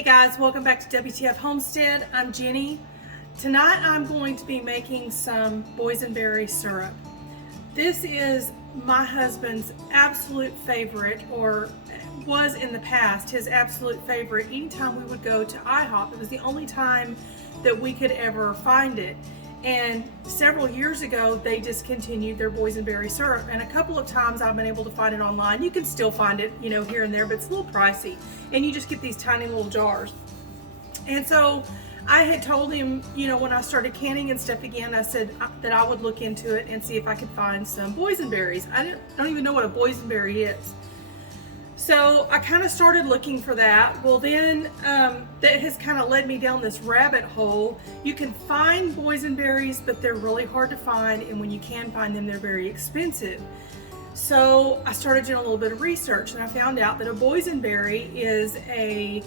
Hey guys, welcome back to WTF Homestead. I'm Jenny. Tonight I'm going to be making some boysenberry syrup. This is my husband's absolute favorite, or was in the past his absolute favorite. Anytime we would go to IHOP, it was the only time that we could ever find it. And several years ago, they discontinued their boysenberry syrup. And a couple of times I've been able to find it online. You can still find it, here and there, but it's a little pricey. And you just get these tiny little jars. And so I had told him, when I started canning and stuff again, I said that I would look into it and see if I could find some boysenberries. I don't even know what a boysenberry is. So I kind of started looking for that. Well, then that has kind of led me down this rabbit hole. You can find boysenberries, but they're really hard to find. And when you can find them, they're very expensive. So I started doing a little bit of research, and I found out that a boysenberry is a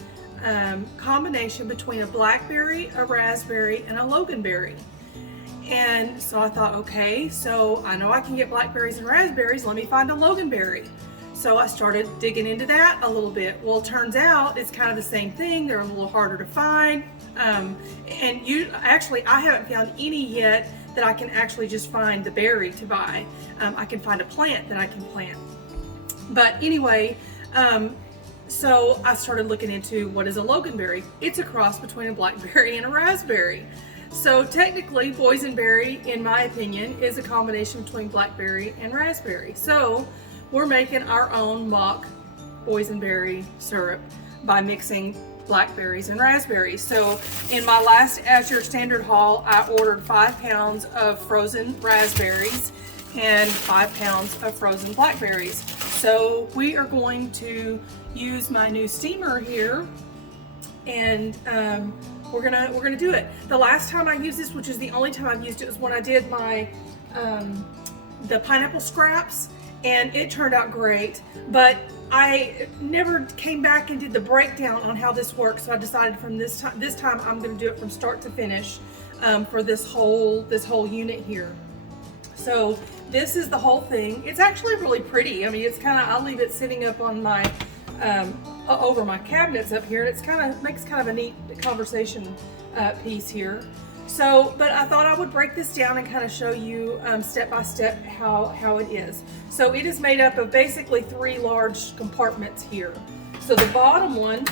combination between a blackberry, a raspberry, and a loganberry. And so I thought, okay, so I know I can get blackberries and raspberries. Let me find a loganberry. So I started digging into that a little bit. Well, it turns out it's kind of the same thing. They're a little harder to find. I haven't found any yet that I can actually just find the berry to buy. I can find a plant that I can plant. But anyway, so I started looking into what is a loganberry. It's a cross between a blackberry and a raspberry. So technically, boysenberry, in my opinion, is a combination between blackberry and raspberry. So we're making our own mock boysenberry syrup by mixing blackberries and raspberries. So in my last Azure Standard haul, I ordered 5 pounds of frozen raspberries and 5 pounds of frozen blackberries. So we are going to use my new steamer here, and we're gonna do it. The last time I used this, which is the only time I've used it, was when I did my the pineapple scraps. And it turned out great, but I never came back and did the breakdown on how this works. So I decided from this time I'm going to do it from start to finish for this whole unit here. So this is the whole thing. It's actually really pretty. I mean, it's kind of, I'll leave it sitting up on my over my cabinets up here. And it's makes kind of a neat conversation piece here. So, but I thought I would break this down and kind of show you step by step how it is. So it is made up of basically 3 large compartments here. So the bottom one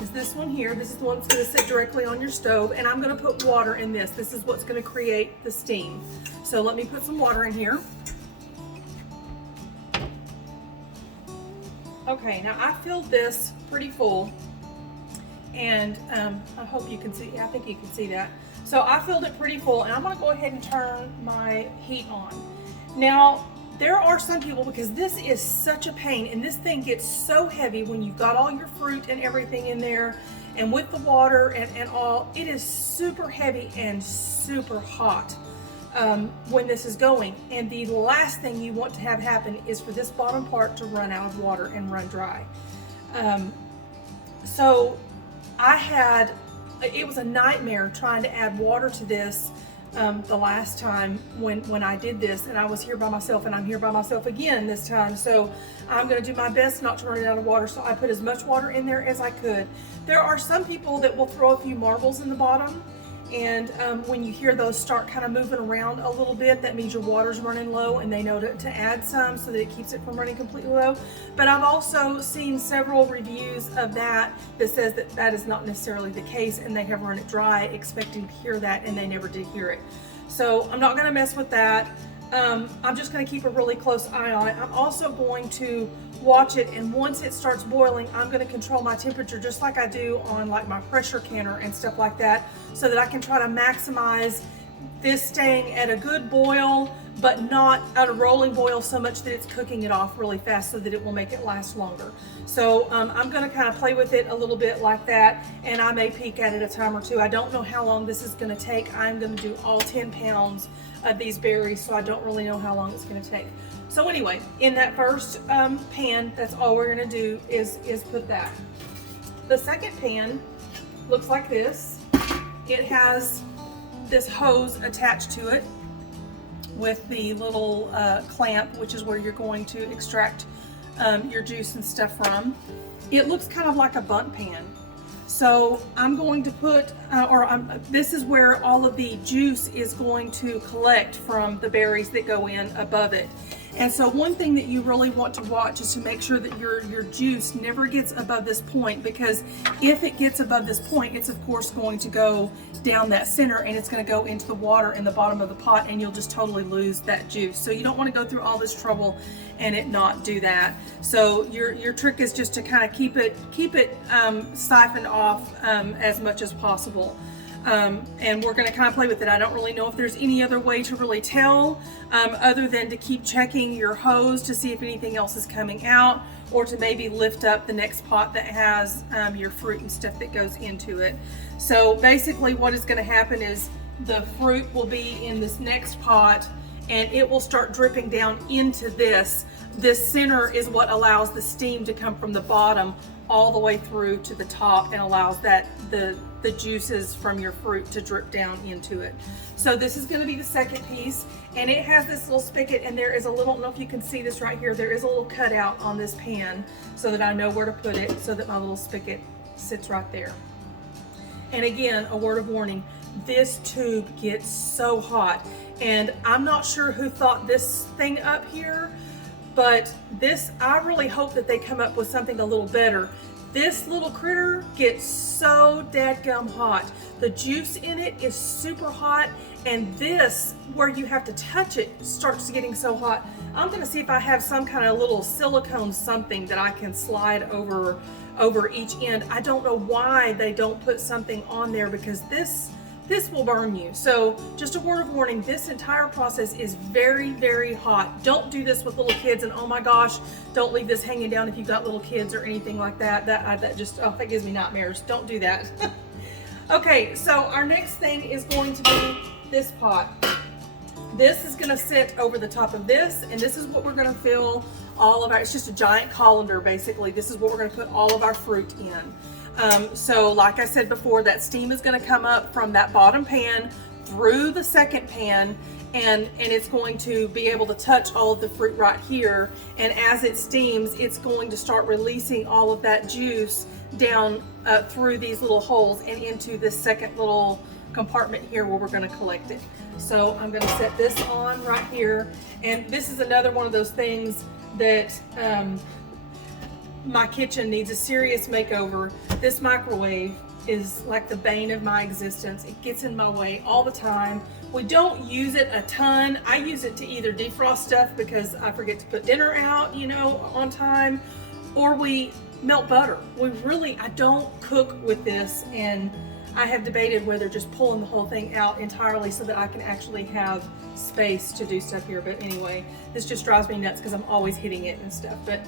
is this one here. This is the one that's going to sit directly on your stove, and I'm going to put water in this. This is what's going to create the steam. So let me put some water in here. Okay, now I filled this pretty full, and I hope you can see, I think you can see that. So I filled it pretty full, and I'm gonna go ahead and turn my heat on. Now, there are some people, because this is such a pain, and this thing gets so heavy when you've got all your fruit and everything in there, and with the water and all, it is super heavy and super hot when this is going. And the last thing you want to have happen is for this bottom part to run out of water and run dry. So it was a nightmare trying to add water to this the last time when I did this, and I was here by myself, and I'm here by myself again this time. So I'm going to do my best not to run it out of water. So I put as much water in there as I could. There are some people that will throw a few marbles in the bottom, and when you hear those start kind of moving around a little bit, that means your water's running low, and they know to add some so that it keeps it from running completely low. But I've also seen several reviews of that says that is not necessarily the case, and they have run it dry expecting to hear that, and they never did hear it. So I'm not going to mess with that. I'm just going to keep a really close eye on it. I'm also going to watch it, and once it starts boiling, I'm going to control my temperature just like I do on like my pressure canner and stuff like that, so that I can try to maximize this staying at a good boil, but not at a rolling boil so much that it's cooking it off really fast, so that it will make it last longer. So I'm going to kind of play with it a little bit like that, and I may peek at it a time or two. I don't know how long this is going to take. I'm going to do all 10 pounds of these berries, so I don't really know how long it's going to take. So anyway, in that first pan, that's all we're going to do is put that. The second pan looks like this. It has this hose attached to it with the little clamp, which is where you're going to extract your juice and stuff from. It looks kind of like a bundt pan. So I'm going to put, this is where all of the juice is going to collect from the berries that go in above it. And so one thing that you really want to watch is to make sure that your juice never gets above this point, because if it gets above this point, it's of course going to go down that center and it's going to go into the water in the bottom of the pot, and you'll just totally lose that juice. So you don't want to go through all this trouble and it not do that. So your trick is just to kind of keep it siphoned off as much as possible. And we're going to kind of play with it. I don't really know if there's any other way to really tell other than to keep checking your hose to see if anything else is coming out, or to maybe lift up the next pot that has your fruit and stuff that goes into it. So basically what is going to happen is the fruit will be in this next pot and it will start dripping down into this. This center is what allows the steam to come from the bottom all the way through to the top and allows that the juices from your fruit to drip down into it. So this is going to be the second piece, and it has this little spigot, and there is a little, I don't know if you can see this right here, there is a little cutout on this pan so that I know where to put it, so that my little spigot sits right there. And again, a word of warning, this tube gets so hot, and I'm not sure who thought this thing up here, but this, I really hope that they come up with something a little better. This little critter gets so dadgum hot. The juice in it is super hot, and this, where you have to touch it, starts getting so hot. I'm gonna see if I have some kind of little silicone something that I can slide over each end. I don't know why they don't put something on there, because this will burn you. So just a word of warning, this entire process is very, very hot. Don't do this with little kids, and oh my gosh, don't leave this hanging down if you've got little kids or anything like that. That just, oh, that gives me nightmares. Don't do that. Okay, so our next thing is going to be this pot. This is gonna sit over the top of this, and this is what we're gonna fill all of our, it's just a giant colander basically. This is what we're gonna put all of our fruit in. So like I said before, that steam is going to come up from that bottom pan through the second pan, and it's going to be able to touch all of the fruit right here. And as it steams, it's going to start releasing all of that juice down through these little holes and into this second little compartment here where we're going to collect it. So I'm going to set this on right here, and this is another one of those things that my kitchen needs a serious makeover. This microwave is like the bane of my existence. It gets in my way all the time. We don't use it a ton. I use it to either defrost stuff because I forget to put dinner out, you know, on time, or we melt butter. I don't cook with this, and I have debated whether just pulling the whole thing out entirely so that I can actually have space to do stuff here. But anyway, this just drives me nuts because I'm always hitting it and stuff. But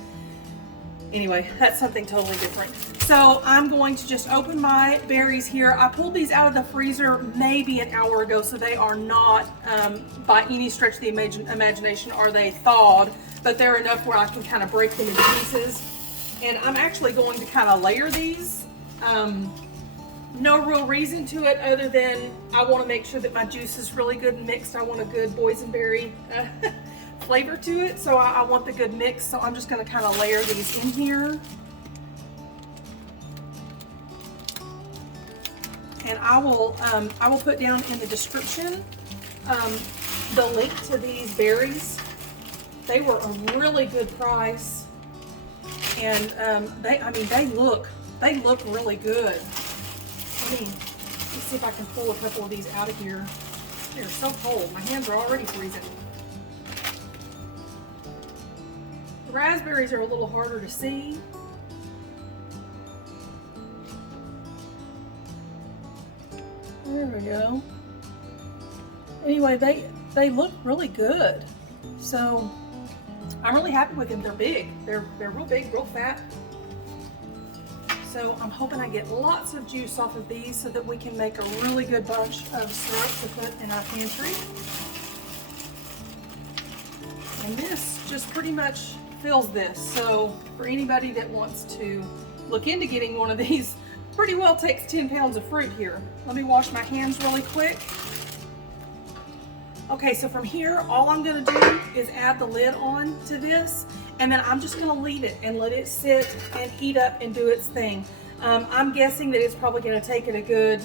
anyway, that's something totally different. So I'm going to just open my berries here. I pulled these out of the freezer maybe an hour ago, so they are not by any stretch of the imagination are they thawed, but they're enough where I can kind of break them into pieces. And I'm actually going to kind of layer these. No real reason to it other than I want to make sure that my juice is really good and mixed. I want a good boysenberry flavor to it, so I want the good mix. So I'm just going to kind of layer these in here, and I will put down in the description the link to these berries. They were a really good price, and they look really good. Let's see if I can pull a couple of these out of here. They're so cold. My hands are already freezing. The raspberries are a little harder to see. There we go. Anyway, they look really good. So I'm really happy with them. They're big. They're real big, real fat. So I'm hoping I get lots of juice off of these so that we can make a really good bunch of syrup to put in our pantry. And this just pretty much fills this. So for anybody that wants to look into getting one of these, pretty well takes 10 pounds of fruit here. Let me wash my hands really quick. Okay, so from here, all I'm gonna do is add the lid on to this, and then I'm just gonna leave it and let it sit and heat up and do its thing. I'm guessing that it's probably going to take it a good,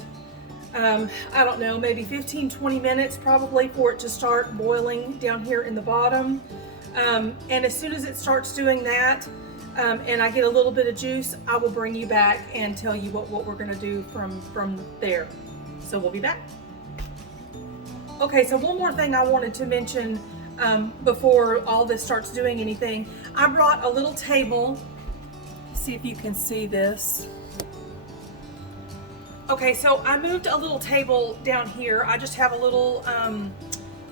I don't know, maybe 15-20 minutes probably for it to start boiling down here in the bottom. And as soon as it starts doing that, and I get a little bit of juice, I will bring you back and tell you what we're going to do from there. So we'll be back. Okay, so one more thing I wanted to mention before all this starts doing anything. I brought a little table. See if you can see this. Okay, so I moved a little table down here. I just have a little,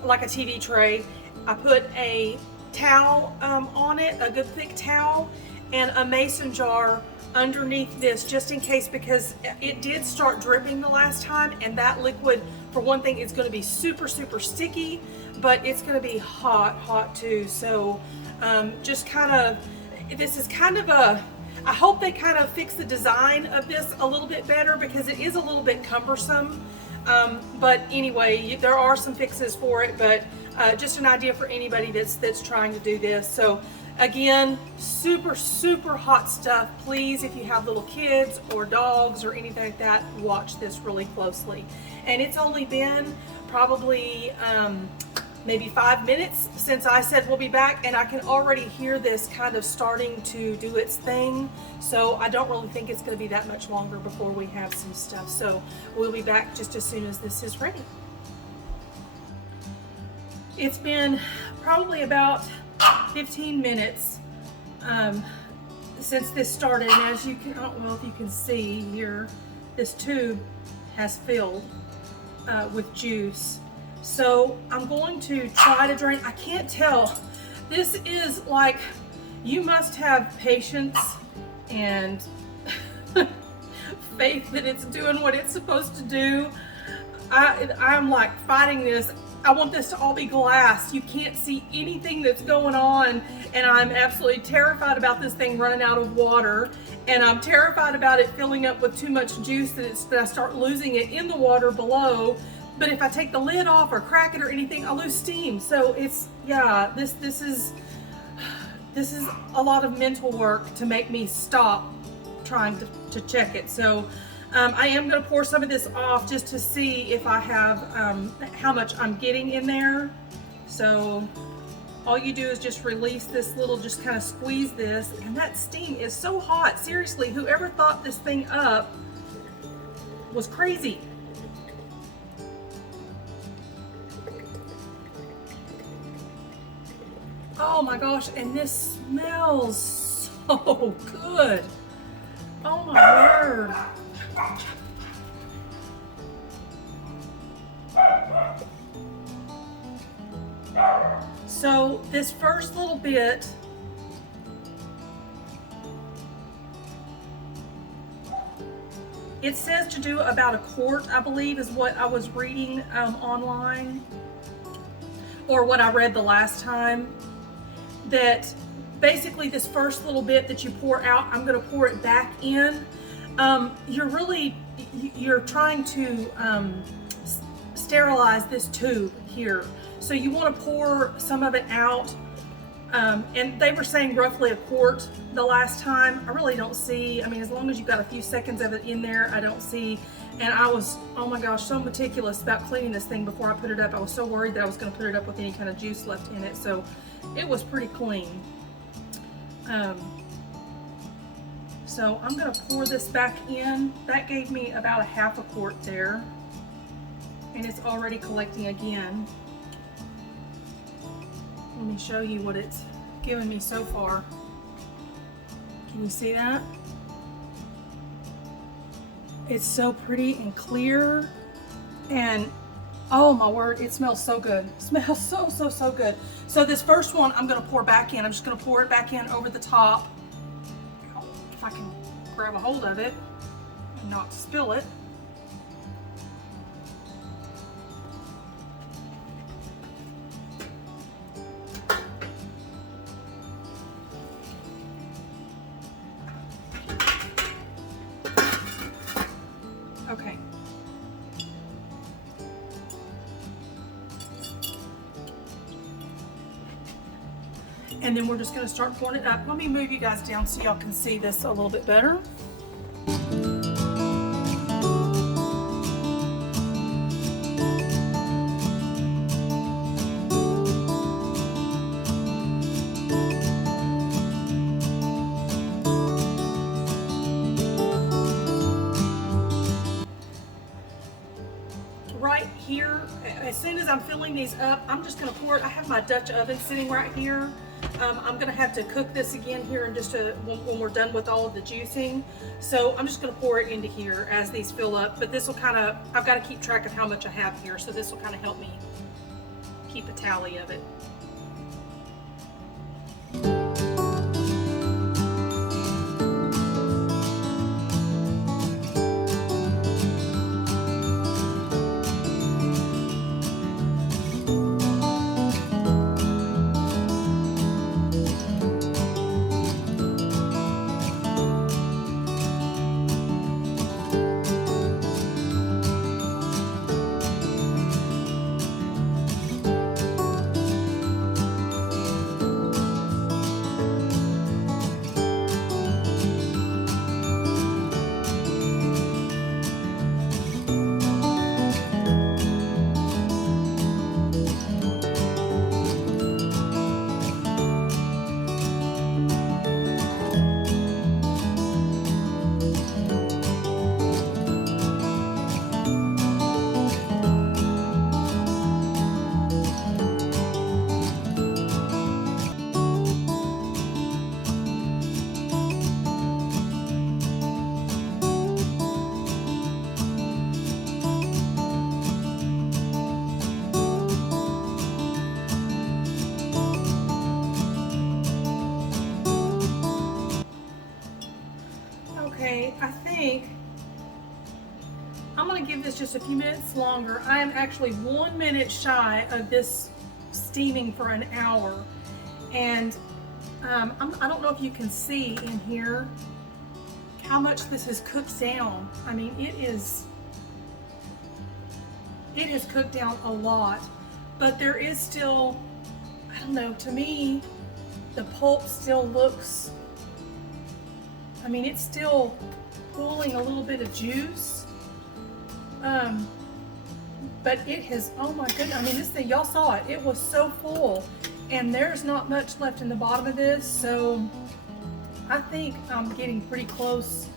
like a TV tray. I put a towel on it, a good thick towel, and a mason jar underneath this just in case, because it did start dripping the last time, and that liquid, for one thing, is going to be super sticky, but it's going to be hot too. So just kind of, this is kind of a, I hope they kind of fix the design of this a little bit better, because it is a little bit cumbersome. But anyway, there are some fixes for it, but just an idea for anybody that's trying to do this. So again, super hot stuff. Please, if you have little kids or dogs or anything like that, watch this really closely. And it's only been probably maybe 5 minutes since I said we'll be back, and I can already hear this kind of starting to do its thing. So I don't really think it's going to be that much longer before we have some stuff. So we'll be back just as soon as this is ready. It's been probably about 15 minutes since this started, and as you can, I don't know if you can see here, this tube has filled with juice. So I'm going to try to drain. I can't tell. This is like, you must have patience and faith that it's doing what it's supposed to do. I'm like fighting this. I want this to all be glass. You can't see anything that's going on, and I'm absolutely terrified about this thing running out of water, and I'm terrified about it filling up with too much juice that I start losing it in the water below. But if I take the lid off or crack it or anything, I'll lose steam. So it's, yeah, this is a lot of mental work to make me stop trying to check it. So I am going to pour some of this off just to see if I have how much I'm getting in there. So all you do is just release this little, just kind of squeeze this, and that steam is so hot. Seriously, whoever thought this thing up was crazy. Oh my gosh, and this smells so good. Oh my word. So this first little bit, it says to do about a quart, I believe, is what I was reading online, or what I read the last time. That basically this first little bit that you pour out, I'm going to pour it back in. You're trying to sterilize this tube here. So you want to pour some of it out. And they were saying roughly a quart the last time. I really don't see, I mean, as long as you've got a few seconds of it in there, I don't see. And I was, oh my gosh, so meticulous about cleaning this thing before I put it up. I was so worried that I was going to put it up with any kind of juice left in it. So it was pretty clean. So I'm going to pour this back in. That gave me about a half a quart there. And it's already collecting again. Let me show you what it's given me so far. Can you see that? It's so pretty and clear, and oh my word, it smells so good. It smells so good. So this first one I'm going to pour back in. I'm just going to pour it back in over the top. If I can grab a hold of it and not spill it. Okay. And then we're just going to start pouring it up. Let me move you guys down so y'all can see this a little bit better. Right here, as soon as I'm filling these up, I'm just going to pour it. I have my Dutch oven sitting right here. I'm going to have to cook this again here in just when we're done with all of the juicing. So I'm just going to pour it into here as these fill up. But this will kind of, I've got to keep track of how much I have here. So this will kind of help me keep a tally of it. Okay, I think I'm going to give this just a few minutes longer. I am actually 1 minute shy of this steaming for an hour. And I don't know if you can see in here how much this has cooked down. I mean, it has cooked down a lot, but there is still, I don't know, to me, the pulp still looks, I mean, it's still pulling a little bit of juice. But it has, oh my goodness, I mean, this thing, y'all saw it, it was so full, and there's not much left in the bottom of this, so I think I'm getting pretty close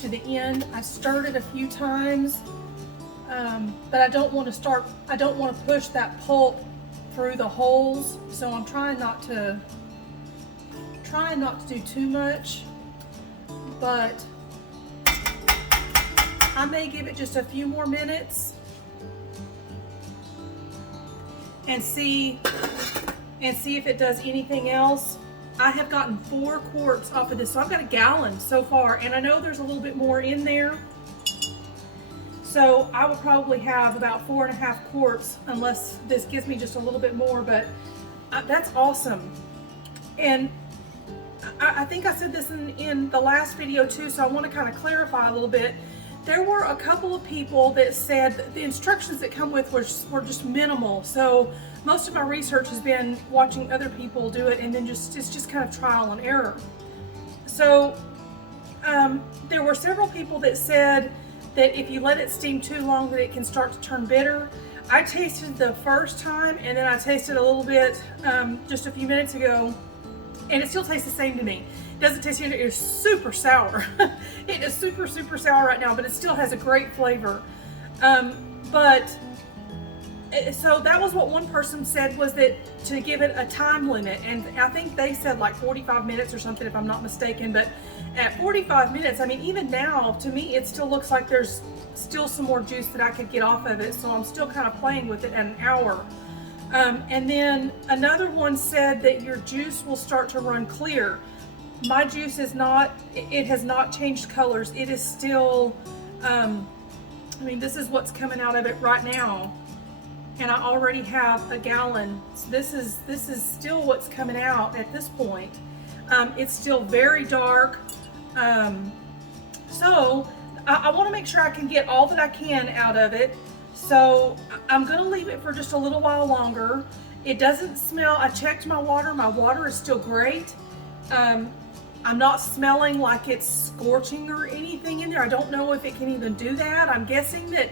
to the end. I stirred it a few times, but I don't want to push that pulp through the holes, so I'm trying not to do too much, but I may give it just a few more minutes and see if it does anything else. I have gotten 4 quarts off of this, so I've got a gallon so far, and I know there's a little bit more in there. So I will probably have about 4.5 quarts unless this gives me just a little bit more, but that's awesome. And I think I said this in the last video too, so I want to kind of clarify a little bit. There were a couple of people that said that the instructions that come with were just minimal. So most of my research has been watching other people do it, and then it's just kind of trial and error. So there were several people that said that if you let it steam too long that it can start to turn bitter. I tasted the first time, and then I tasted a little bit just a few minutes ago, and it still tastes the same to me. It doesn't taste any, it's super sour. It is super, super sour right now, but it still has a great flavor. So that was what one person said, was that to give it a time limit, and I think they said like 45 minutes or something if I'm not mistaken, but at 45 minutes, I mean, even now, to me, it still looks like there's still some more juice that I could get off of it, so I'm still kind of playing with it at an hour. And then another one said that your juice will start to run clear. My juice is not, it has not changed colors. It is still, I mean, this is what's coming out of it right now. And I already have a gallon. So this is still what's coming out at this point. It's still very dark. So I want to make sure I can get all that I can out of it. So I'm going to leave it for just a little while longer. It doesn't smell. I checked my water. My water is still great. I'm not smelling like it's scorching or anything in there. I don't know if it can even do that. I'm guessing that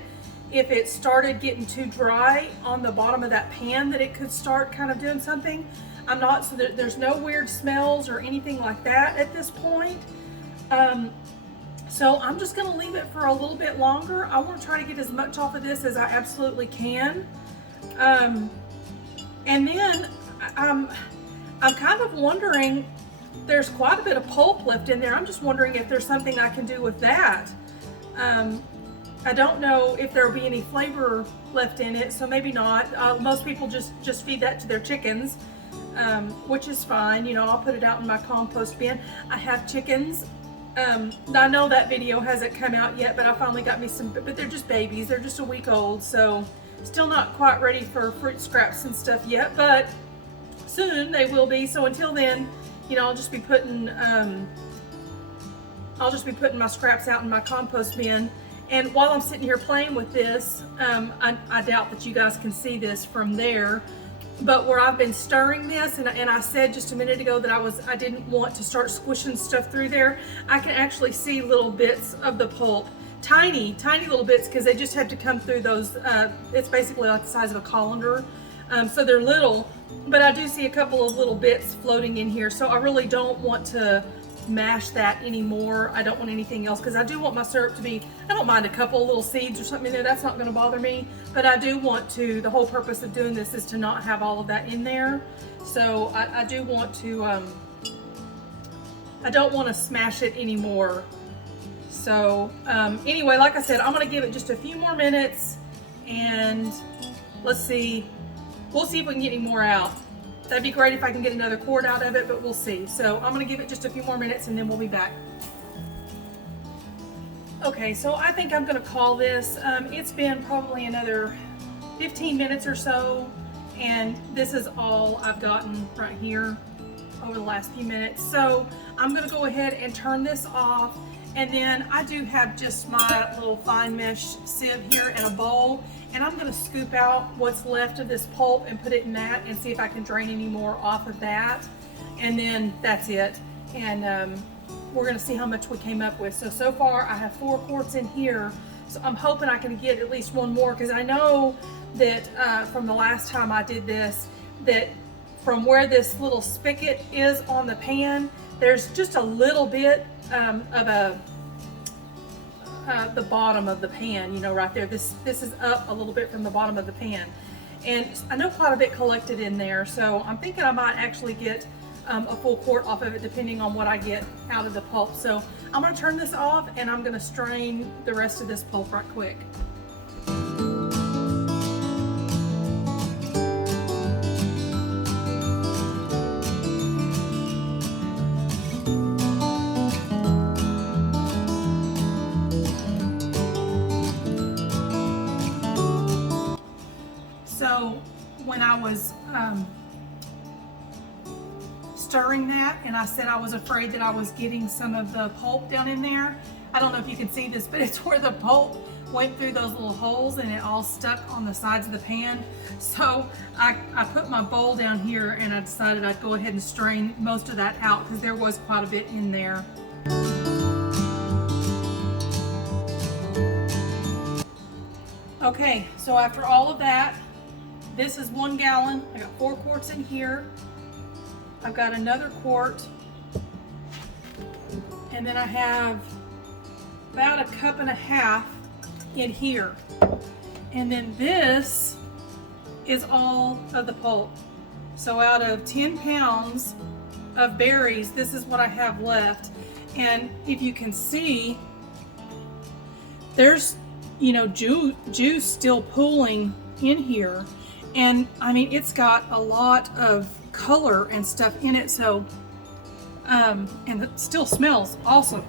if it started getting too dry on the bottom of that pan, that it could start kind of doing something. I'm not, so there's no weird smells or anything like that at this point. So I'm just gonna leave it for a little bit longer. I wanna try to get as much off of this as I absolutely can. And then I'm kind of wondering, there's quite a bit of pulp left in there. I'm just wondering if there's something I can do with that. I don't know if there'll be any flavor left in it, so maybe not. Most people just feed that to their chickens, which is fine. You know, I'll put it out in my compost bin. I have chickens. I know that video hasn't come out yet, but I finally got me some, but they're just babies. They're just a week old, so still not quite ready for fruit scraps and stuff yet, but soon they will be. So until then, you know, I'll just be putting my scraps out in my compost bin. And while I'm sitting here playing with this, I doubt that you guys can see this from there, but where I've been stirring this, and I said just a minute ago that I didn't want to start squishing stuff through there, I can actually see little bits of the pulp, tiny little bits, because they just have to come through those. It's basically like the size of a colander, so they're little, but I do see a couple of little bits floating in here. So I really don't want to mash that anymore. I don't want anything else, because I do want my syrup to be, I don't mind a couple of little seeds or something in there, that's not going to bother me, but I do want to, the whole purpose of doing this is to not have all of that in there. So I do want to, I don't want to smash it anymore. So anyway, like I said, I'm going to give it just a few more minutes, and let's see, we'll see if we can get any more out. That'd be great if I can get another quart out of it, but we'll see. So I'm gonna give it just a few more minutes and then we'll be back. Okay, so I think I'm gonna call this. It's been probably another 15 minutes or so, and this is all I've gotten right here over the last few minutes. So I'm gonna go ahead and turn this off, and then I do have just my little fine mesh sieve here in a bowl, and I'm gonna scoop out what's left of this pulp and put it in that and see if I can drain any more off of that. And then that's it. And we're gonna see how much we came up with. So far I have 4 quarts in here. So I'm hoping I can get at least one more, because I know that from the last time I did this, that from where this little spigot is on the pan, there's just a little bit of the bottom of the pan, you know, right there. This is up a little bit from the bottom of the pan, and I know quite a bit collected in there, so I'm thinking I might actually get a full quart off of it, depending on what I get out of the pulp. So I'm going to turn this off, and I'm going to strain the rest of this pulp right quick. So when I was stirring that, and I said I was afraid that I was getting some of the pulp down in there, I don't know if you can see this, but it's where the pulp went through those little holes and it all stuck on the sides of the pan. So I put my bowl down here, and I decided I'd go ahead and strain most of that out, because there was quite a bit in there. Okay, so after all of that, this is 1 gallon. I got 4 quarts in here. I've got another quart, and then I have about 1.5 cups in here. And then this is all of the pulp. So out of 10 pounds of berries, this is what I have left. And if you can see, there's, you know, juice still pooling in here. And I mean, it's got a lot of color and stuff in it. So, and it still smells awesome.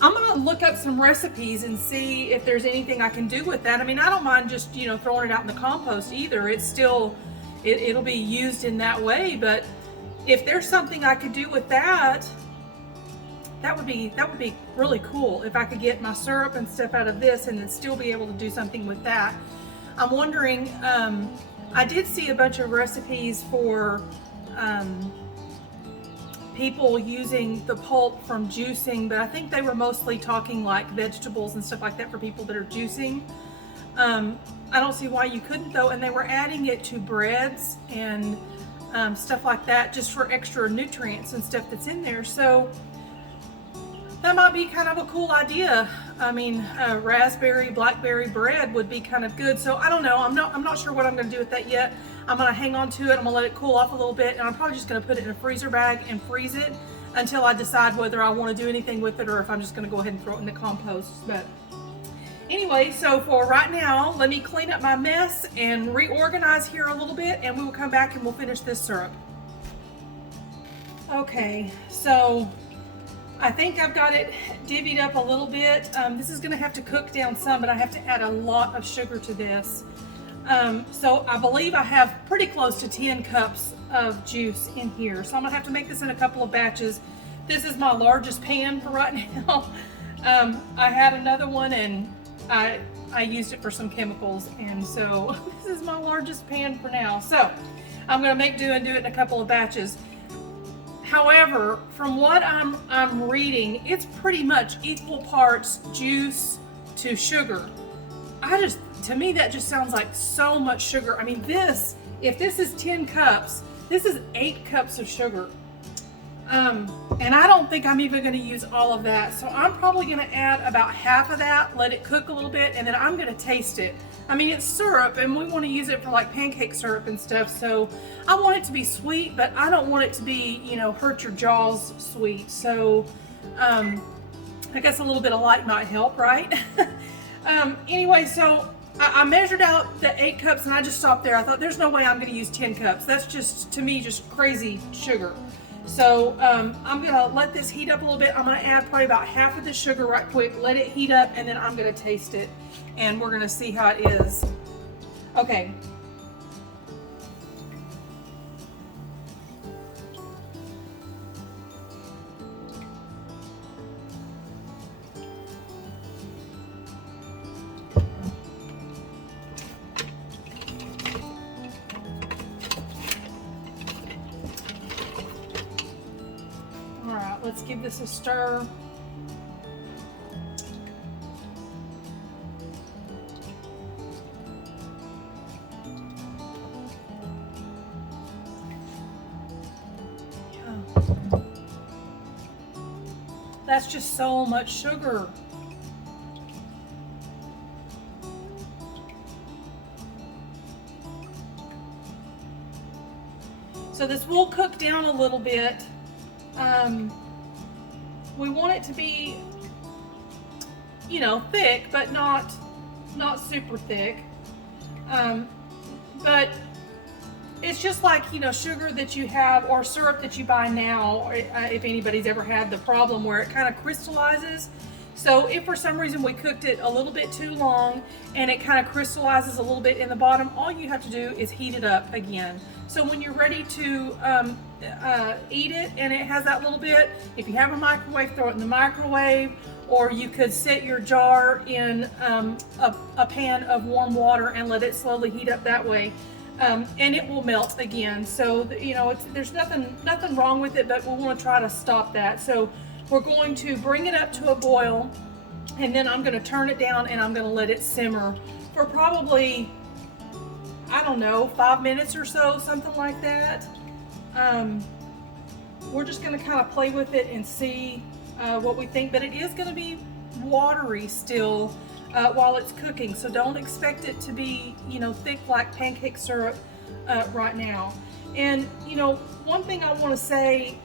I'm gonna look up some recipes and see if there's anything I can do with that. I mean, I don't mind just, you know, throwing it out in the compost either. It's still, it'll be used in that way. But if there's something I could do with that, that would be really cool. If I could get my syrup and stuff out of this and then still be able to do something with that. I'm wondering, I did see a bunch of recipes for people using the pulp from juicing, but I think they were mostly talking like vegetables and stuff like that for people that are juicing. I don't see why you couldn't though, and they were adding it to breads and stuff like that just for extra nutrients and stuff that's in there. So that might be kind of a cool idea. I mean, raspberry, blackberry bread would be kind of good. So I don't know. I'm not sure what I'm going to do with that yet. I'm going to hang on to it. I'm going to let it cool off a little bit, and I'm probably just going to put it in a freezer bag and freeze it until I decide whether I want to do anything with it or if I'm just going to go ahead and throw it in the compost. But anyway, so for right now, let me clean up my mess and reorganize here a little bit, and we will come back and we'll finish this syrup. Okay, so I think I've got it divvied up a little bit. This is going to have to cook down some, but I have to add a lot of sugar to this. So I believe I have pretty close to 10 cups of juice in here. So I'm going to have to make this in a couple of batches. This is my largest pan for right now. I had another one and I used it for some chemicals, and so this is my largest pan for now. So I'm going to make do and do it in a couple of batches. However, from what I'm reading, it's pretty much equal parts juice to sugar. To me, that just sounds like so much sugar. I mean, if this is 10 cups, this is 8 cups of sugar. And I don't think I'm even going to use all of that. So I'm probably going to add about half of that, let it cook a little bit, and then I'm going to taste it. I mean, it's syrup, and we want to use it for like pancake syrup and stuff. So I want it to be sweet, but I don't want it to be, you know, hurt your jaws sweet. So I guess a little bit of light might help, right? Anyway, so I measured out the 8 cups and I just stopped there. I thought there's no way I'm going to use 10 cups. That's just, to me, just crazy sugar. So I'm going to let this heat up a little bit. I'm going to add probably about half of the sugar right quick, let it heat up, and then I'm going to taste it. And we're going to see how it is. Okay. Let's give this a stir. Yeah. That's just so much sugar. So this will cook down a little bit. We want it to be, you know, thick, but not super thick. But it's just like, you know, sugar that you have or syrup that you buy now, if anybody's ever had the problem where it kind of crystallizes. So if for some reason we cooked it a little bit too long and it kind of crystallizes a little bit in the bottom, all you have to do is heat it up again. So when you're ready to eat it and it has that little bit, if you have a microwave, throw it in the microwave, or you could set your jar in a pan of warm water and let it slowly heat up that way. And it will melt again. So, you know, there's nothing wrong with it, but we want to try to stop that. So we're going to bring it up to a boil, and then I'm going to turn it down and I'm going to let it simmer for probably, I don't know, 5 minutes or so, something like that. We're just going to kind of play with it and see what we think, but it is going to be watery still while it's cooking, so don't expect it to be, you know, thick like pancake syrup right now. And you know, one thing I want to say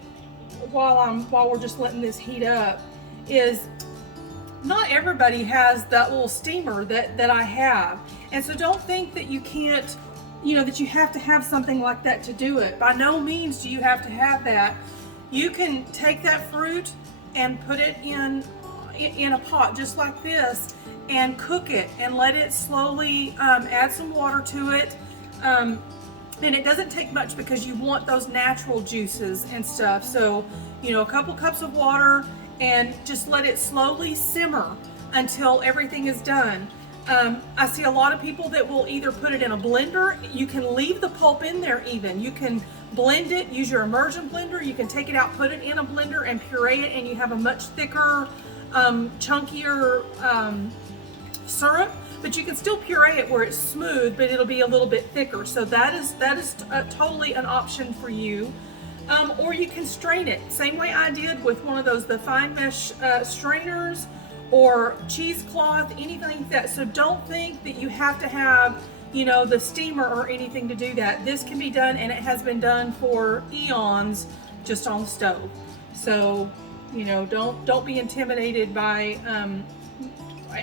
while we're just letting this heat up is not everybody has that little steamer that I have, and so don't think that you can't, you know, that you have to have something like that to do it. By no means do you have to have that. You can take that fruit and put it in a pot just like this and cook it and let it slowly add some water to it. And it doesn't take much because you want those natural juices and stuff. So, you know, a couple cups of water and just let it slowly simmer until everything is done. I see a lot of people that will either put it in a blender. You can leave the pulp in there even. You can blend it, use your immersion blender. You can take it out, put it in a blender and puree it, and you have a much thicker, chunkier syrup. But you can still puree it where it's smooth, but it'll be a little bit thicker. So that is totally an option for you. Or you can strain it, same way I did with one of those, the fine mesh strainers or cheesecloth, anything like that. So don't think that you have to have, you know, the steamer or anything to do that. This can be done, and it has been done for eons just on the stove. So, you know, don't be intimidated by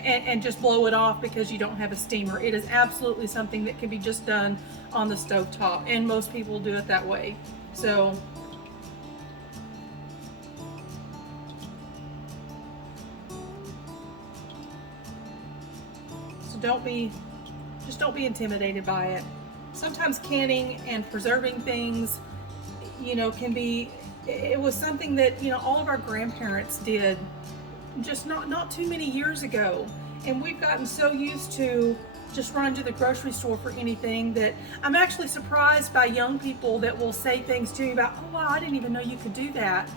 and just blow it off because you don't have a steamer. It is absolutely something that can be just done on the stove top, and most people do it that way. So don't be intimidated by it. Sometimes canning and preserving things, you know, it was something that, you know, all of our grandparents did just not too many years ago, and we've gotten so used to just running to the grocery store for anything that I'm actually surprised by young people that will say things to me about, oh wow, I didn't even know you could do that.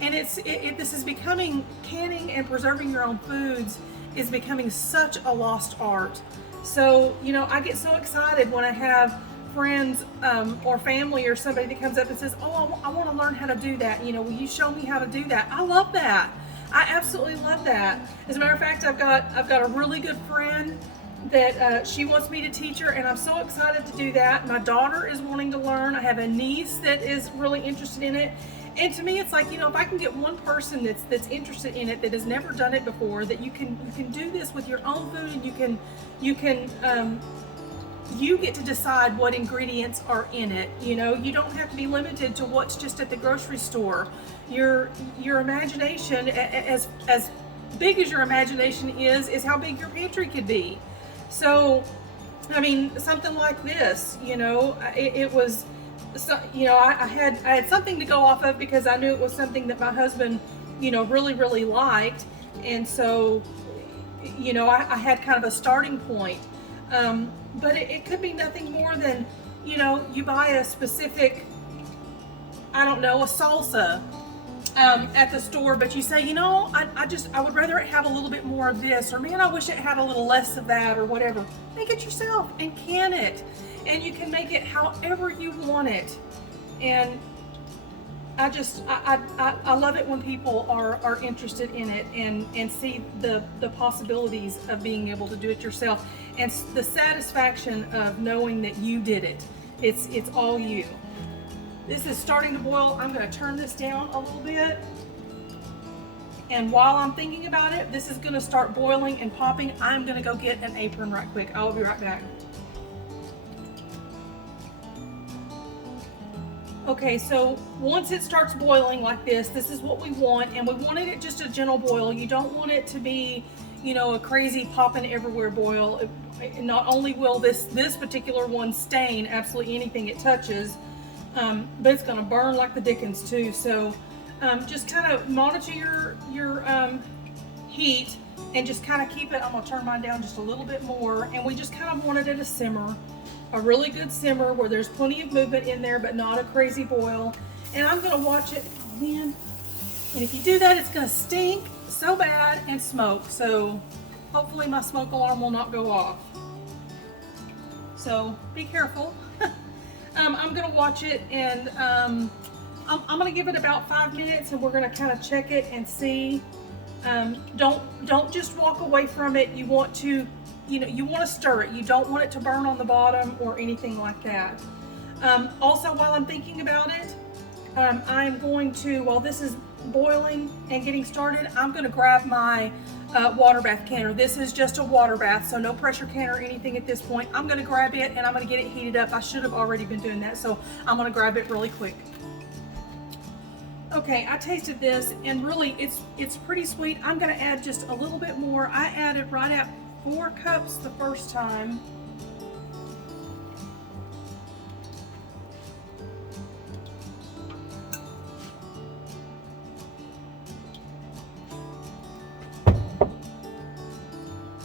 And this is becoming, canning and preserving your own foods is becoming such a lost art. So, you know, I get so excited when I have friends or family or somebody that comes up and says, oh, I want to learn how to do that. You know, will you show me how to do that? I love that. I absolutely love that. As a matter of fact, I've got a really good friend that she wants me to teach her, and I'm so excited to do that. My daughter is wanting to learn. I have a niece that is really interested in it. And to me, it's like, you know, if I can get one person that's interested in it, that has never done it before, that you can do this with your own food, and you get to decide what ingredients are in it. You know, you don't have to be limited to what's just at the grocery store. Your imagination, as big as your imagination is how big your pantry could be. So, I mean, something like this, you know, it was. So, you know, I had something to go off of because I knew it was something that my husband, you know, really liked, and so, you know, I had kind of a starting point. But it could be nothing more than, you know, you buy a specific, I don't know, a salsa at the store, but you say, you know, I would rather it have a little bit more of this, or man, I wish it had a little less of that, or whatever. Make it yourself and can it. And you can make it however you want it. And I love it when people are interested in it and see the possibilities of being able to do it yourself, and the satisfaction of knowing that you did it. It's all you. This is starting to boil. I'm going to turn this down a little bit. And while I'm thinking about it, this is going to start boiling and popping. I'm going to go get an apron right quick. I'll be right back. Okay, so once it starts boiling like this is what we want, and we wanted it just a gentle boil. You don't want it to be, you know, a crazy popping everywhere boil. Not only will this particular one stain absolutely anything it touches, but it's going to burn like the dickens too. So just kind of monitor your heat and just kind of keep it. I'm going to turn mine down just a little bit more, and we just kind of want it at a simmer. A really good simmer where there's plenty of movement in there, but not a crazy boil. And I'm gonna watch it, oh man. And if you do that, it's gonna stink so bad and smoke. So hopefully my smoke alarm will not go off. So be careful. I'm gonna watch it, and I'm gonna give it about 5 minutes, and we're gonna kind of check it and see. Don't just walk away from it. You want to, you know, you want to stir it. You don't want it to burn on the bottom or anything like that. Also, while I'm thinking about it, I'm going to, while this is boiling and getting started, I'm going to grab my water bath canner. This is just a water bath, so no pressure can or anything at this point. I'm going to grab it and I'm going to get it heated up. I should have already been doing that, so I'm going to grab it really quick. Okay, I tasted this, and really it's pretty sweet. I'm going to add just a little bit more. I added right at 4 cups the first time.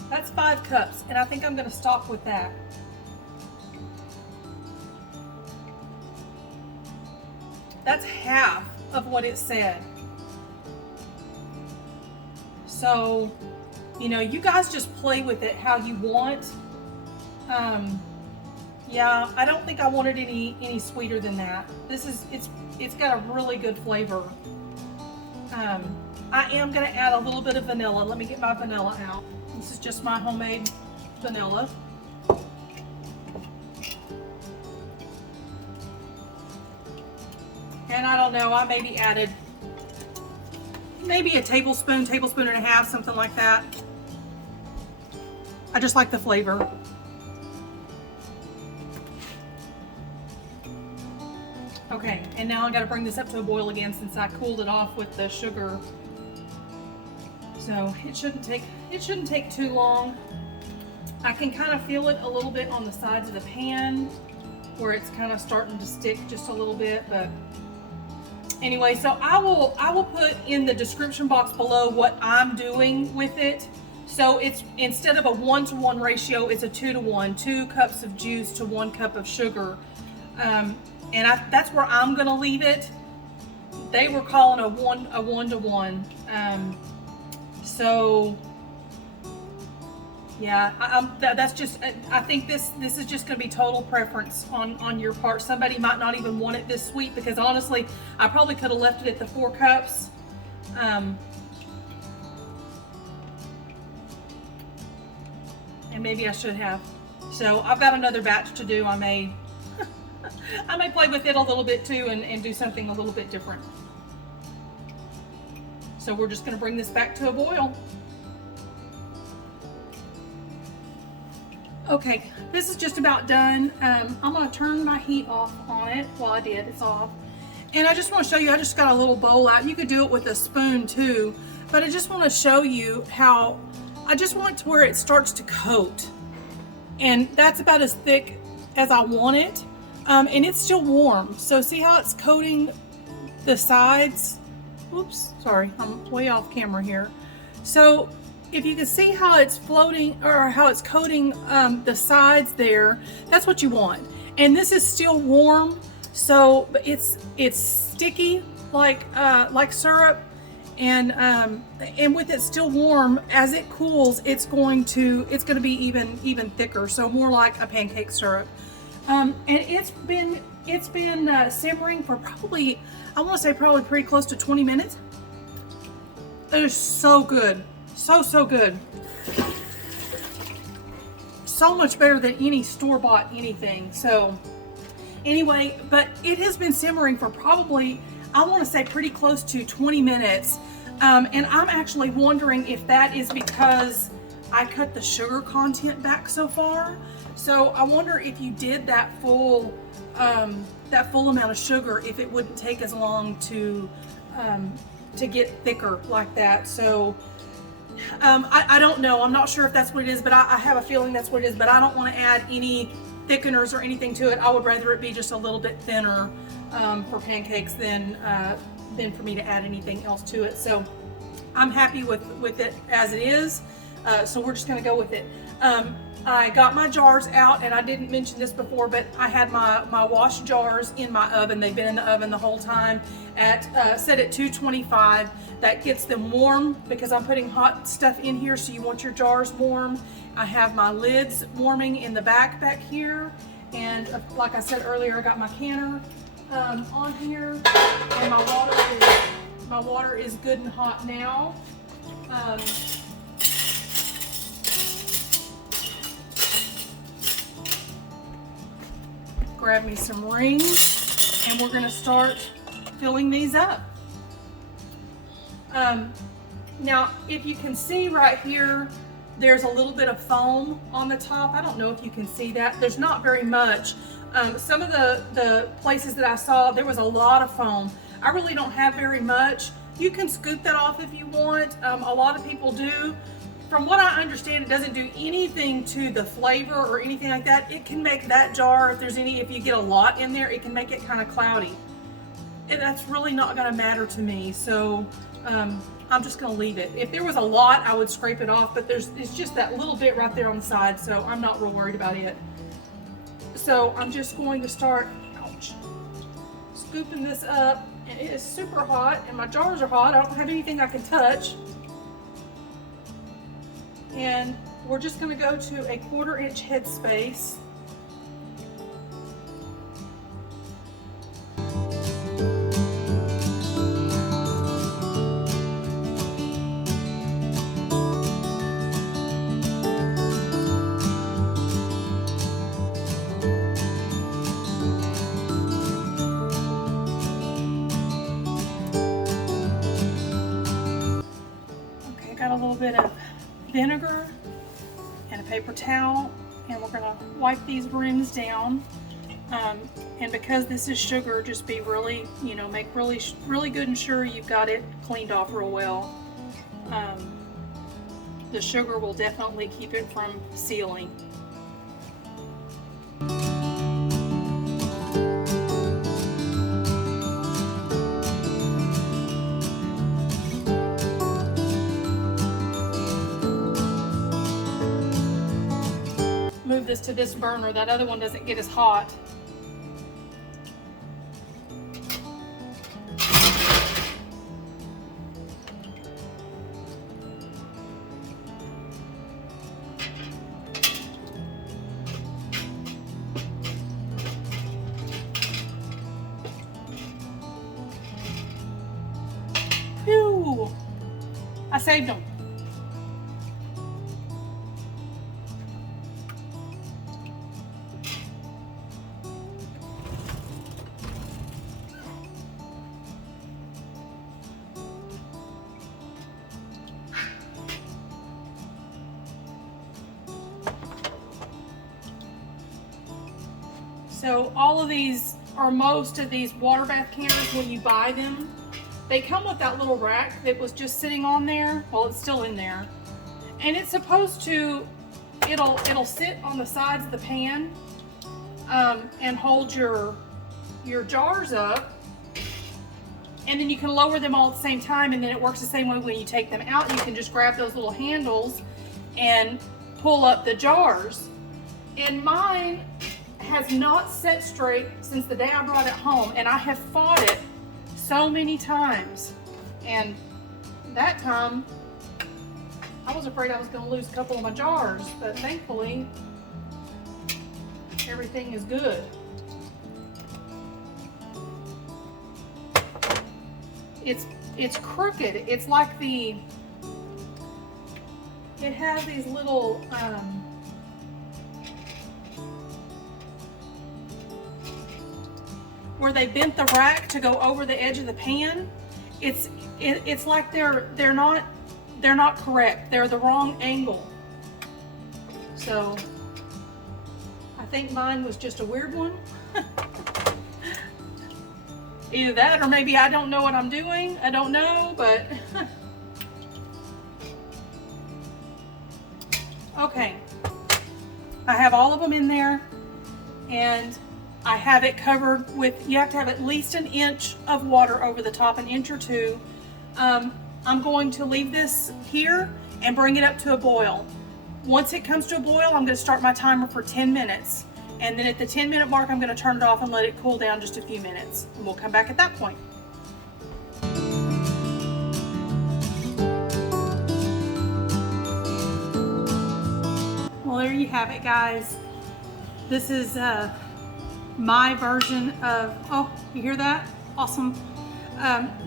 That's 5 cups, and I think I'm going to stop with that. That's half of what it said. So, you know, you guys just play with it how you want. Yeah, I don't think I wanted any sweeter than that. It's got a really good flavor. I am gonna add a little bit of vanilla. Let me get my vanilla out. This is just my homemade vanilla. And I don't know, I maybe added maybe a tablespoon and a half, something like that. I just like the flavor. Okay, and now I gotta bring this up to a boil again since I cooled it off with the sugar. So it shouldn't take too long. I can kind of feel it a little bit on the sides of the pan where it's kind of starting to stick just a little bit, but anyway, so I will put in the description box below what I'm doing with it. So it's, instead of a 1-to-1 ratio, it's a 2-to-1, 2 cups of juice to 1 cup of sugar. And that's where I'm gonna leave it. They were calling a 1-to-1. So yeah, that's just, I think this is just going to be total preference on your part. Somebody might not even want it this sweet, because honestly, I probably could have left it at the 4 cups. And maybe I should have. So I've got another batch to do. I may play with it a little bit too and do something a little bit different. So we're just going to bring this back to a boil. Okay, this is just about done. I'm going to turn my heat off on it. Well, I did, it's off. And I just want to show you, I just got a little bowl out. You could do it with a spoon too, but I just want to show you how, I just want to where it starts to coat. And that's about as thick as I want it. And it's still warm. So see how it's coating the sides? Oops, sorry, I'm way off camera here. So if you can see how it's floating, or how it's coating the sides there, that's what you want. And this is still warm, so it's sticky like syrup, and with it still warm, as it cools, it's going to be even thicker, so more like a pancake syrup. And it's been simmering for probably, I want to say probably pretty close to 20 minutes. It is so good. So good. So much better than any store-bought anything. So anyway, but it has been simmering for probably, I want to say pretty close to 20 minutes. And I'm actually wondering if that is because I cut the sugar content back so far. So I wonder if you did that full amount of sugar, if it wouldn't take as long to get thicker like that. So I don't know. I'm not sure if that's what it is, but I have a feeling that's what it is. But I don't want to add any thickeners or anything to it. I would rather it be just a little bit thinner for pancakes than for me to add anything else to it. So I'm happy with it as it is. So we're just going to go with it. I got my jars out, and I didn't mention this before, but I had my wash jars in my oven. They've been in the oven the whole time set at 225. That gets them warm because I'm putting hot stuff in here, so you want your jars warm. I have my lids warming in the back here, and like I said earlier, I got my canner on here, and my water is good and hot now. Grab me some rings, and we're gonna start filling these up. Now, if you can see right here, there's a little bit of foam on the top. I don't know if you can see that. There's not very much. Some of the places that I saw, there was a lot of foam. I really don't have very much. You can scoop that off if you want. A lot of people do. From what I understand, it doesn't do anything to the flavor or anything like that. It can make that jar, if you get a lot in there, it can make it kind of cloudy. And that's really not gonna matter to me. So I'm just gonna leave it. If there was a lot, I would scrape it off, but it's just that little bit right there on the side, so I'm not real worried about it. So I'm just going to start scooping this up, and it is super hot, and my jars are hot. I don't have anything I can touch. And we're just going to go to a 1/4 inch headspace. Okay, got a little bit of vinegar and a paper towel, and we're going to wipe these rims down. And because this is sugar, just be really, make really good and sure you've got it cleaned off real well. The sugar will definitely keep it from sealing. Move this to this burner. That other one doesn't get as hot. Phew! I saved them. So all of these, or most of these water bath counters, when you buy them, they come with that little rack that was just sitting on there. Well, it's still in there. And it's supposed to, it'll sit on the sides of the pan and hold your jars up. And then you can lower them all at the same time, and then it works the same way when you take them out. You can just grab those little handles and pull up the jars. And mine has not set straight since the day I brought it home, and I have fought it so many times. And that time I was afraid I was going to lose a couple of my jars, but thankfully everything is good. It's crooked. It's like it has these little where they bent the rack to go over the edge of the pan. It's like they're not correct. They're the wrong angle. So I think mine was just a weird one. Either that, or maybe I don't know what I'm doing. I don't know, but okay. I have all of them in there, and I have it covered with, you have to have at least 1 inch of water over the top, 1 inch or 2. I'm going to leave this here and bring it up to a boil. Once it comes to a boil, I'm going to start my timer for 10 minutes. And then at the 10-minute mark, I'm going to turn it off and let it cool down just a few minutes. And we'll come back at that point. Well, there you have it, guys. This is my version of, oh, you hear that? Awesome.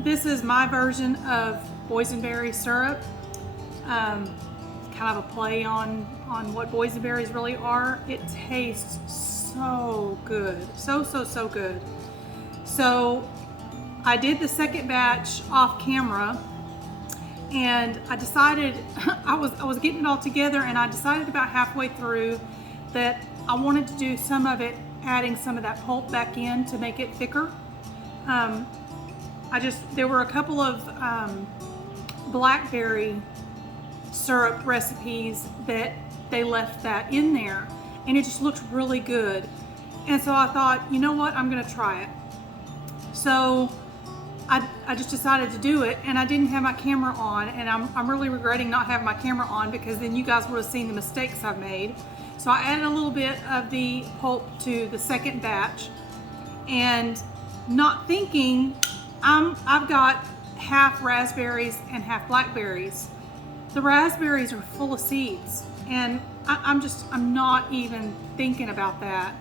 This is my version of boysenberry syrup. Kind of a play on what boysenberries really are. It tastes so good. So good. So I did the second batch off camera, and I decided, I was getting it all together, and I decided about halfway through that I wanted to do some of it, adding some of that pulp back in to make it thicker. There were a couple of blackberry syrup recipes that they left that in there, and it just looked really good. And so I thought, you know what, I'm gonna try it. So I just decided to do it, and I didn't have my camera on, and I'm really regretting not having my camera on, because then you guys would have seen the mistakes I've made. So I added a little bit of the pulp to the second batch, and not thinking I've got half raspberries and half blackberries. The raspberries are full of seeds, and I'm not even thinking about that.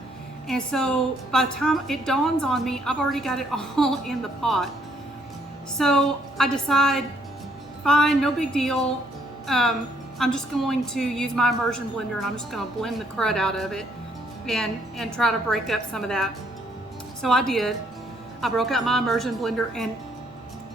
And so by the time it dawns on me, I've already got it all in the pot. So I decide, fine, no big deal. I'm just going to use my immersion blender, and I'm just going to blend the crud out of it and try to break up some of that. So I did. I broke out my immersion blender, and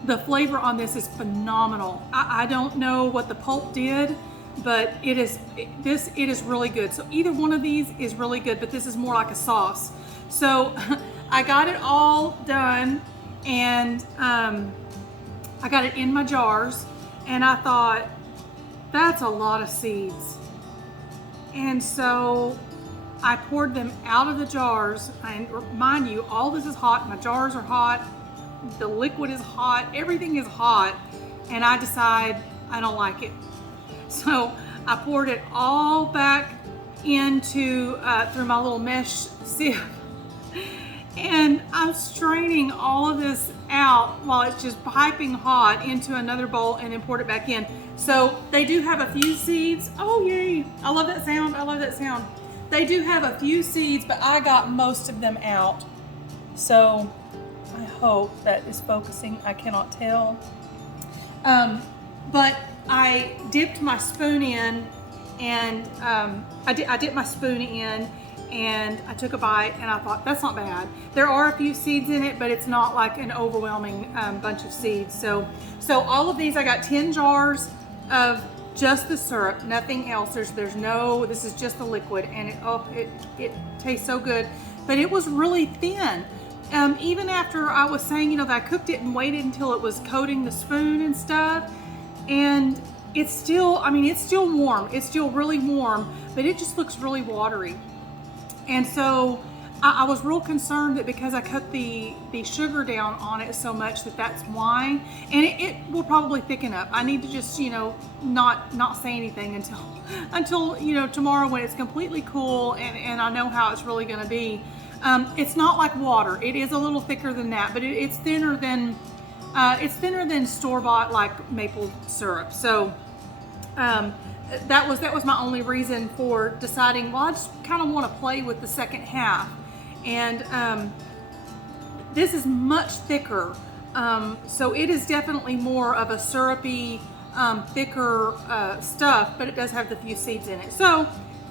the flavor on this is phenomenal. I don't know what the pulp did, but it is really good. So either one of these is really good, but this is more like a sauce. So I got it all done, and I got it in my jars, and I thought, that's a lot of seeds. And so I poured them out of the jars, and mind you, all this is hot. My jars are hot, the liquid is hot, everything is hot, and I decide I don't like it. So I poured it all back into through my little mesh sieve, and I'm straining all of this out while it's just piping hot into another bowl, and then poured it back in. So they do have a few seeds. Oh yay, I love that sound, I love that sound. They do have a few seeds, but I got most of them out. So I hope that is focusing, I cannot tell. But I dipped my spoon in, and I dipped my spoon in, and I took a bite, and I thought, that's not bad. There are a few seeds in it, but it's not like an overwhelming bunch of seeds. So all of these, I got 10 jars of just the syrup, nothing else. There's no, this is just the liquid, and it tastes so good. But it was really thin. Even after I was saying, that I cooked it and waited until it was coating the spoon and stuff, and it's still, it's still warm. It's still really warm, but it just looks really watery. And so I was real concerned that because I cut the sugar down on it so much that's why. And it will probably thicken up. I need to just, not say anything until tomorrow when it's completely cool and I know how it's really going to be. It's not like water. It is a little thicker than that, but it's thinner than store-bought like maple syrup. So that was my only reason for deciding, well, I just kind of want to play with the second half. And this is much thicker, so it is definitely more of a syrupy, thicker stuff, but it does have the few seeds in it. So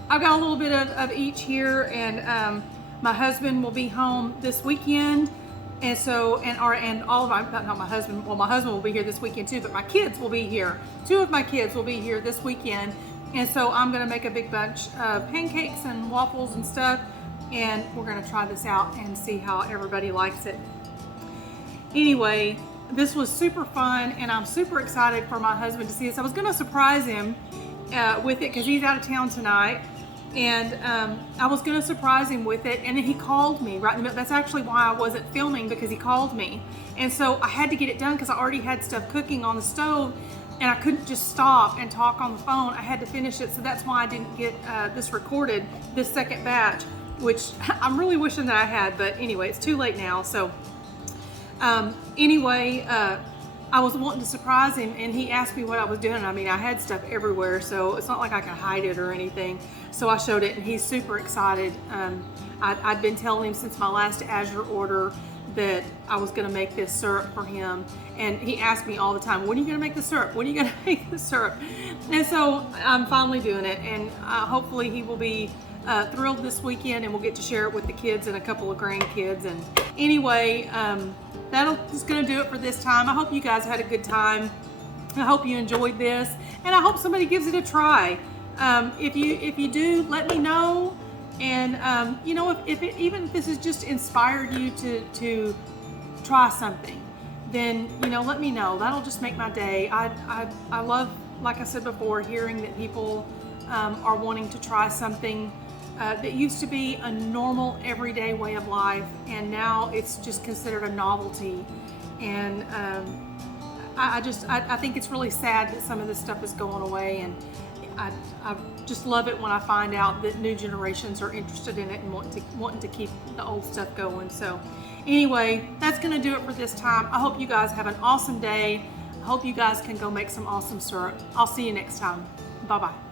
I've got a little bit of each here, and my husband will be home this weekend, and all of my, not my husband, well, my husband will be here this weekend too, but my kids will be here. 2 of my kids will be here this weekend, and so I'm gonna make a big bunch of pancakes and waffles and stuff, and we're gonna try this out and see how everybody likes it. Anyway, this was super fun, and I'm super excited for my husband to see this. I was gonna surprise him with it because he's out of town tonight, and I was gonna surprise him with it, and then he called me right in the middle. That's actually why I wasn't filming, because he called me. And so I had to get it done because I already had stuff cooking on the stove, and I couldn't just stop and talk on the phone. I had to finish it, so that's why I didn't get this recorded, this second batch, which I'm really wishing that I had, but anyway, it's too late now. So anyway, I was wanting to surprise him, and he asked me what I was doing. I had stuff everywhere, so it's not like I could hide it or anything. So I showed it, and he's super excited. I'd been telling him since my last Azure order that I was gonna make this syrup for him, and he asked me all the time, when are you gonna make the syrup? When are you gonna make the syrup? And so I'm finally doing it, and hopefully he will be thrilled this weekend, and we'll get to share it with the kids and a couple of grandkids. And anyway, that's gonna do it for this time. I hope you guys had a good time. I hope you enjoyed this, and I hope somebody gives it a try. If you do, let me know. And even if this has just inspired you to try something, then let me know. That'll just make my day. I love, like I said before, hearing that people are wanting to try something that used to be a normal everyday way of life, and now it's just considered a novelty. And I think it's really sad that some of this stuff is going away. And I just love it when I find out that new generations are interested in it and wanting to keep the old stuff going. So anyway, that's going to do it for this time. I hope you guys have an awesome day. I hope you guys can go make some awesome syrup. I'll see you next time. Bye-bye.